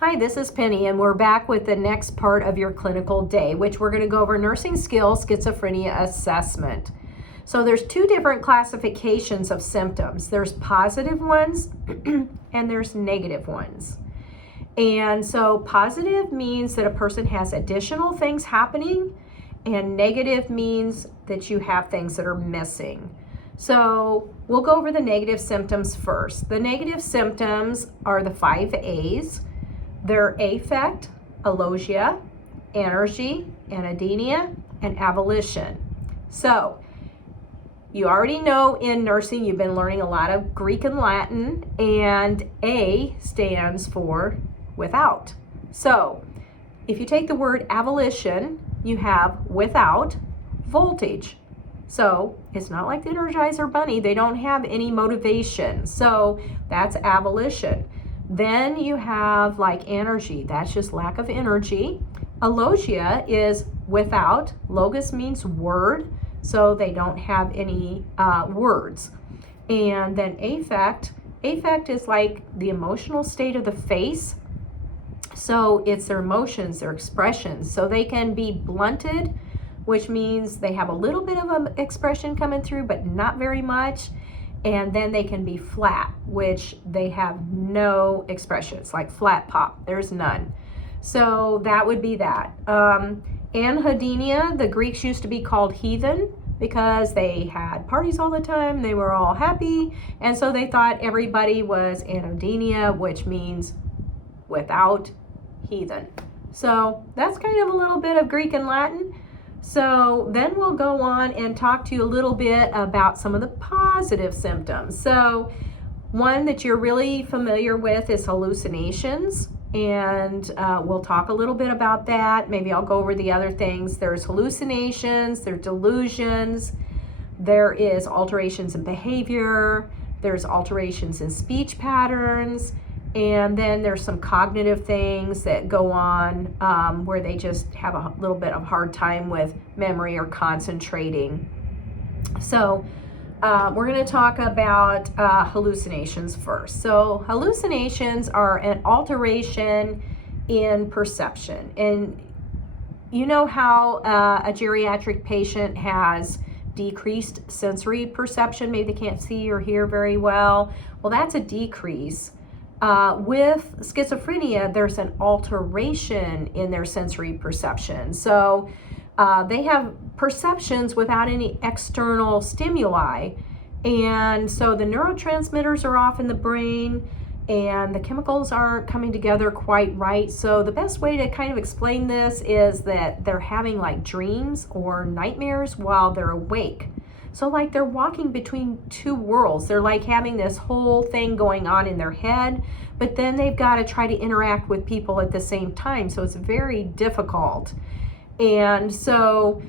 Hi, this is Penny, and we're back with the next part of your clinical day, which we're going to go over nursing skills schizophrenia assessment. So there's two different classifications of symptoms. There's positive ones and there's negative ones. And so positive means that a person has additional things happening, and negative means that you have things that are missing. So we'll go over the negative symptoms first. The negative symptoms are the 5 A's. They're affect, alogia, anergy, anhedonia, and avolition. So you already know in nursing you've been learning a lot of Greek and Latin, and A stands for without. So if you take the word avolition, you have without voltage. So it's not like the Energizer Bunny, they don't have any motivation. So that's avolition. Then you have like anergy, that's just lack of energy. Alogia is without, logos means word, so they don't have any words. And then affect is like the emotional state of the face. So it's their emotions, their expressions. So they can be blunted, which means they have a little bit of an expression coming through, but not very much. And then they can be flat, which they have no expressions, like flat pop, there's none. So that would be that. Anhedonia, the Greeks used to be called heathen because they had parties all the time, they were all happy, and so they thought everybody was anhedonia, which means without heathen. So that's kind of a little bit of Greek and Latin. So then we'll go on and talk to you a little bit about some of the positive symptoms. So one that you're really familiar with is hallucinations, and we'll talk a little bit about that. Maybe I'll go over the other things. There's hallucinations, there's delusions, there is alterations in behavior, there's alterations in speech patterns, and then there's some cognitive things that go on where they just have a little bit of hard time with memory or concentrating. So we're going to talk about hallucinations first. So hallucinations are an alteration in perception. And you know how a geriatric patient has decreased sensory perception, maybe they can't see or hear very well. Well, that's a decrease. With schizophrenia, there's an alteration in their sensory perception. So they have perceptions without any external stimuli. And so the neurotransmitters are off in the brain and the chemicals aren't coming together quite right. So the best way to kind of explain this is that they're having like dreams or nightmares while they're awake. So like they're walking between two worlds. They're like having this whole thing going on in their head, but then they've got to try to interact with people at the same time. So it's very difficult. And so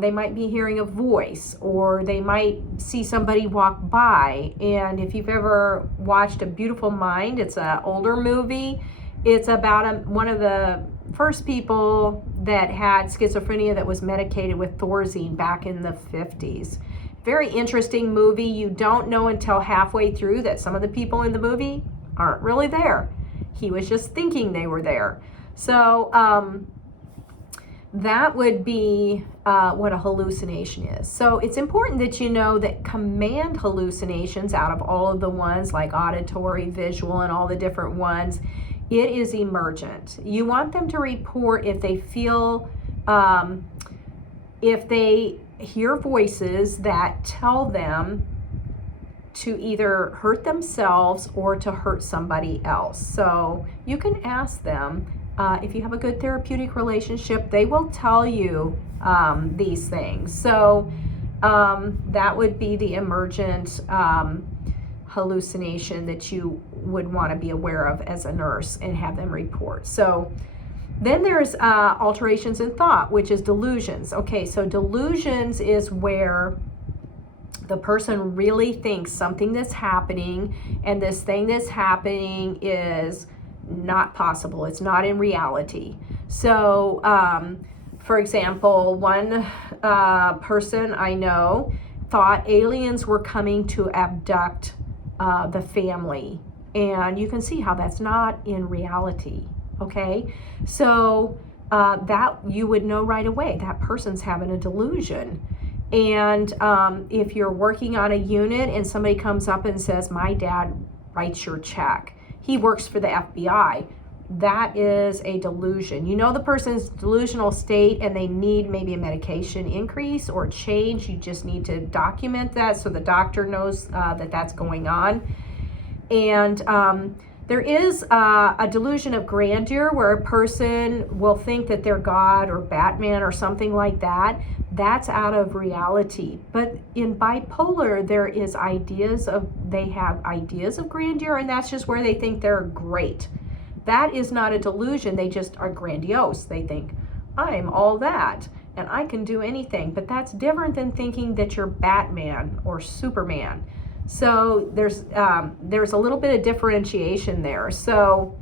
they might be hearing a voice, or they might see somebody walk by. And if you've ever watched A Beautiful Mind, it's an older movie. It's about one of the first people that had schizophrenia that was medicated with Thorazine back in the 50s. Very interesting movie. You don't know until halfway through that some of the people in the movie aren't really there. He was just thinking they were there. So that would be what a hallucination is. So it's important that you know that command hallucinations, out of all of the ones like auditory, visual, and all the different ones, it is emergent. You want them to report if they feel, if they hear voices that tell them to either hurt themselves or to hurt somebody else. So you can ask them, if you have a good therapeutic relationship, they will tell you these things. So that would be the emergent hallucination that you would want to be aware of as a nurse and have them report. So then there's alterations in thought, which is delusions. Okay, so delusions is where the person really thinks something that's happening, and this thing that's happening is not possible. It's not in reality. So, for example, one person I know thought aliens were coming to abduct the family And you can see how that's not in reality, okay? So that you would know right away that person's having a delusion. And if you're working on a unit and somebody comes up and says, my dad writes your check, he works for the FBI, that is a delusion. You know the person's delusional state and they need maybe a medication increase or change. You just need to document that so the doctor knows that that's going on. And there is a delusion of grandeur where a person will think that they're God or Batman or something like that. That's out of reality. But in bipolar, they have ideas of grandeur, and that's just where they think they're great. That is not a delusion. They just are grandiose. They think, I'm all that and I can do anything. But that's different than thinking that you're Batman or Superman. So there's a little bit of differentiation there. So,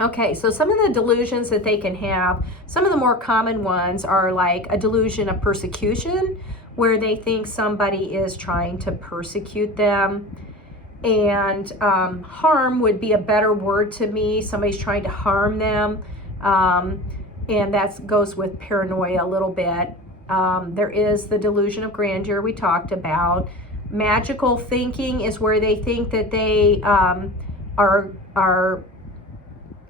okay, so some of the delusions that they can have, some of the more common ones are like a delusion of persecution, where they think somebody is trying to persecute them. And harm would be a better word to me. Somebody's trying to harm them. And that goes with paranoia a little bit. There is the delusion of grandeur we talked about. Magical thinking is where they think that they are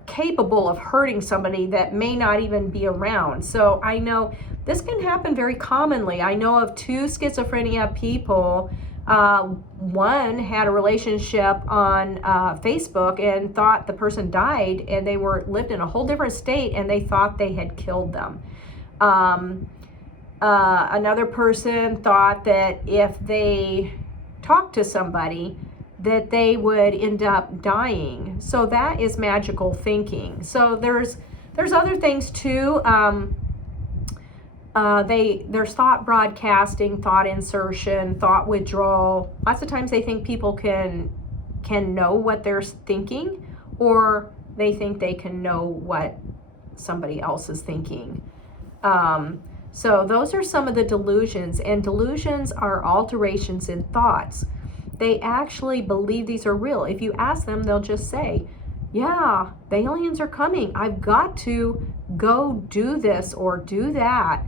capable of hurting somebody that may not even be around. So I know this can happen very commonly. I know of 2 schizophrenia people. One had a relationship on Facebook and thought the person died, and they lived in a whole different state, and they thought they had killed them. Another person thought that if they talked to somebody, that they would end up dying. So that is magical thinking. So there's other things too. There's thought broadcasting, thought insertion, thought withdrawal. Lots of times they think people can know what they're thinking, or they think they can know what somebody else is thinking. So those are some of the delusions, and delusions are alterations in thoughts. They actually believe these are real. If you ask them, they'll just say, yeah, the aliens are coming. I've got to go do this or do that.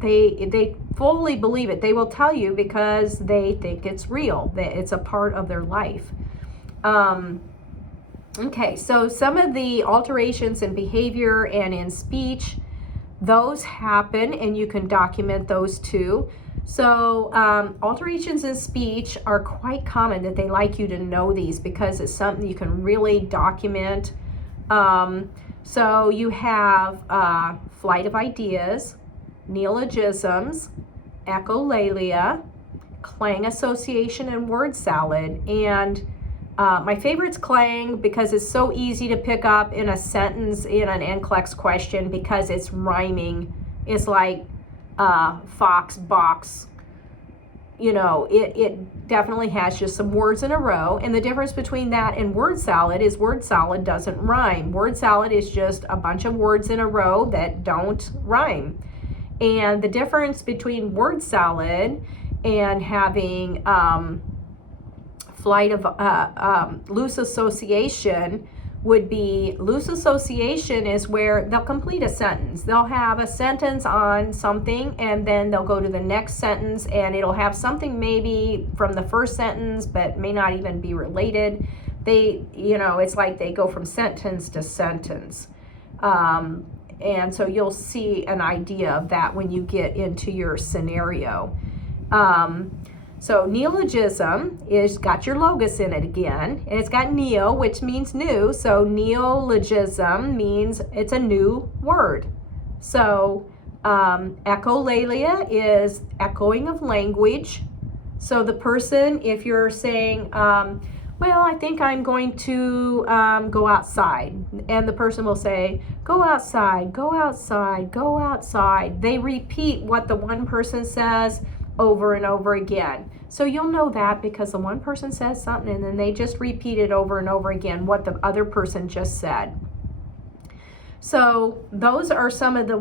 They fully believe it. They will tell you because they think it's real, that it's a part of their life. Okay, so some of the alterations in behavior and in speech, those happen, and you can document those too. So alterations in speech are quite common, that they like you to know these because it's something you can really document. So you have flight of ideas, neologisms, echolalia, clang association, and word salad. And my favorite's clang because it's so easy to pick up in a sentence in an NCLEX question because it's rhyming. It's like fox, box. You know, it definitely has just some words in a row. And the difference between that and word salad is word salad doesn't rhyme. Word salad is just a bunch of words in a row that don't rhyme. And the difference between word salad and having flight of loose association would be, loose association is where they'll complete a sentence. They'll have a sentence on something, and then they'll go to the next sentence, and it'll have something maybe from the first sentence, but may not even be related. It's like they go from sentence to sentence. And so you'll see an idea of that when you get into your scenario. So neologism is got your logos in it again, and it's got neo, which means new. So neologism means it's a new word. So echolalia is echoing of language. So the person, if you're saying, well, I think I'm going to go outside, and the person will say, go outside, go outside, go outside. They repeat what the one person says over and over again. So you'll know that because the one person says something and then they just repeat it over and over again what the other person just said. So those are some of the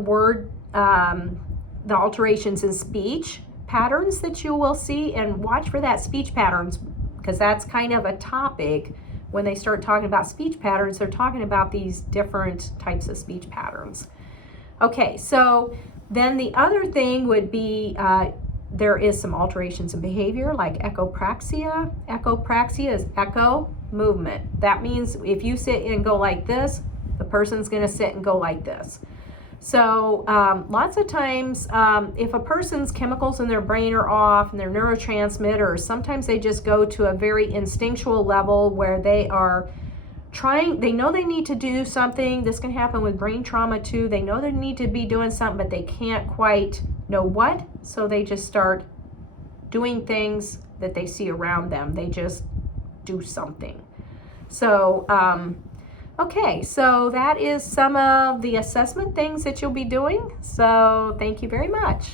the alterations in speech patterns that you will see, and watch for that speech patterns because that's kind of a topic when they start talking about speech patterns, they're talking about these different types of speech patterns. Okay, so then the other thing would be there is some alterations in behavior like echopraxia. Echopraxia is echo movement. That means if you sit and go like this, the person's going to sit and go like this. So lots of times if a person's chemicals in their brain are off and their neurotransmitters, sometimes they just go to a very instinctual level where they are they know they need to do something. This can happen with brain trauma too. They know they need to be doing something, but they can't quite know what. So they just start doing things that they see around them. They just do something. So, okay, so that is some of the assessment things that you'll be doing. So thank you very much.